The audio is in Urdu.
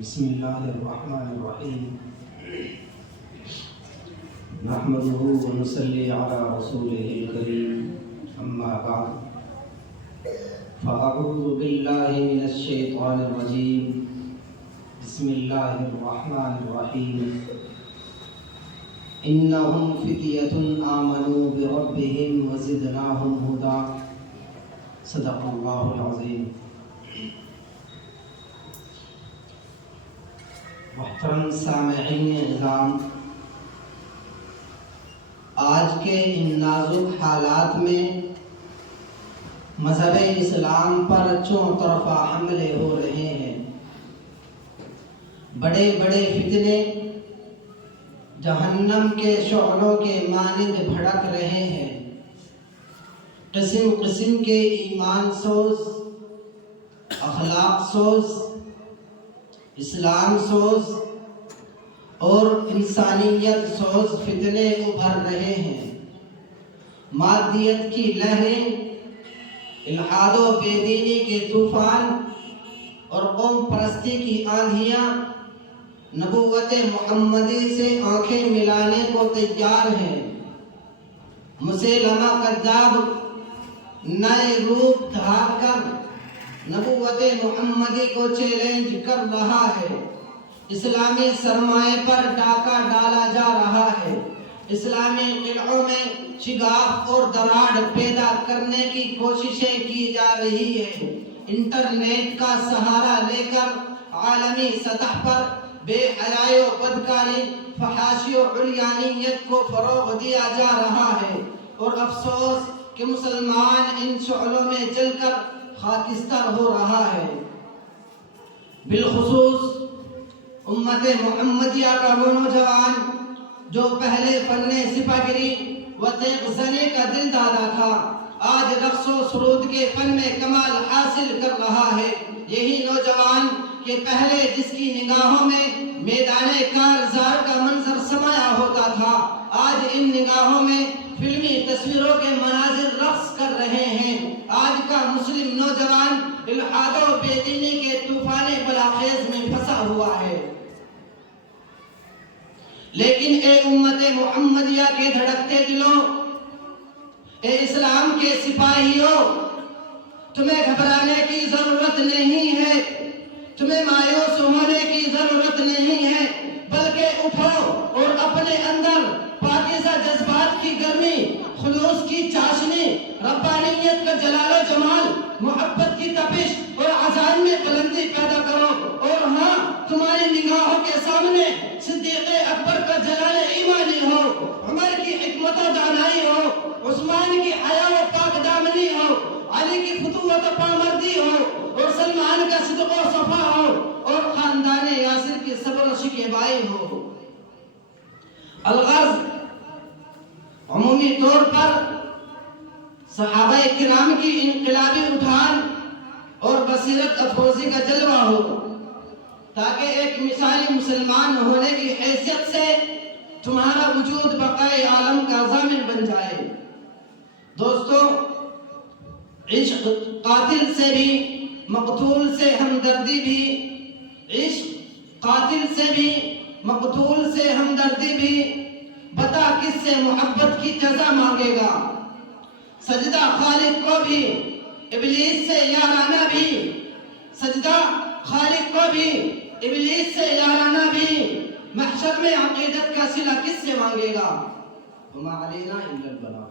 بسم الله الرحمن الرحيم نحمده ونصلي على رسوله الكريم أما بعد فأعوذ بالله من الشيطان الرجيم بسم الله الرحمن الرحيم إنهم فتية آمنوا بربهم وزدناهم هدى صدق الله العظيم۔ محترم سامعین اعظام، آج کے ان نازک حالات میں مذہب اسلام پر چوں طرفہ حملے ہو رہے ہیں۔ بڑے بڑے فتنے جہنم کے شعلوں کے مانند بھڑک رہے ہیں۔ قسم قسم کے ایمان سوز، اخلاق سوز، اسلام سوز اور انسانیت سوز فتنے ابھر رہے ہیں۔ مادیت کی لہریں، الحاد و بے دینی کے طوفان اور قوم پرستی کی آندھیاں نبوت محمدی سے آنکھیں ملانے کو تیار ہیں۔ مسیلمہ کذاب نئے روپ دھار کر نبوت محمدی کو چیلنج کر رہا ہے۔ اسلامی سرمایہ پر ڈاکہ ڈالا جا رہا ہے۔ اسلامی قلعوں میں شگاف اور دراڑ پیدا کرنے کی کوششیں کی جا رہی ہے۔ انٹرنیٹ کا سہارا لے کر عالمی سطح پر بے حیائی و بدکاری، فحاشی و عریانیت کو فروغ دیا جا رہا ہے، اور افسوس کہ مسلمان ان شعلوں میں جل کر خاکستر ہو رہا ہے۔ بالخصوص امت محمدیہ کا وہ نوجوان جو پہلے فن سپاہگری و تیغ زنی کا دل دادا تھا، آج رقص و سرود کے فن میں کمال حاصل کر رہا ہے۔ یہی نوجوان کہ پہلے جس کی نگاہوں میں میدان کارزار کا منظر سمایا ہوتا تھا، آج ان نگاہوں میں فلمی تصویروں کے مناظر رقص کر رہے ہیں۔ آج کا مسلم نوجوان الحاد و بے دینی کے طوفان بلاخیز میں پھنسا ہوا ہے۔ لیکن اے امت محمدیہ کے دھڑکتے دلوں، اے اسلام کے سپاہیوں، تمہیں گھبرانے کی ضرورت نہیں ہے، تمہیں مایوس ہونے کی ضرورت نہیں ہے، بلکہ اٹھو اور اپنے اندر پاکیزہ جذبات کی گرمی، خلوص کی چاشنی، ربانیت کا جلال و جمال، محبت کی تپش اور عزائم میں بلندی پیدا کرو۔ اور ہاں، تمہاری نگاہوں کے سامنے صدیق اکبر کا جلال ایمانی ہو، عمر کی حکمت و دانائی ہو، عثمان کی حیا و پاک دامنی ہو، علی کی فتوت و پامردی ہو، اور سلمان کا صدق و صفا ہو، اور خاندان یاسر کی صبر و شکیبائی ہو۔ الغرض عمومی طور پر صحابہ کرام کی انقلابی اٹھان اور بصیرت افروزی کا جلوہ ہو، تاکہ ایک مثالی مسلمان ہونے کی حیثیت سے تمہارا وجود بقائے عالم کا ضامن بن جائے۔ دوستو، عشق قاتل سے بھی، مقتول سے ہمدردی بھی، عشق قاتل سے بھی، مقتول سے ہمدردی بھی، بتا کس سے محبت کی جزا مانگے گا۔ سجدہ خالق کو بھی، ابلیس سے یارانہ بھی، سجدہ خالق کو بھی، ابلیس سے یارانہ بھی، محشر میں عقیدت کا صلہ کس سے مانگے گا۔ وما علینا الا البلاغ۔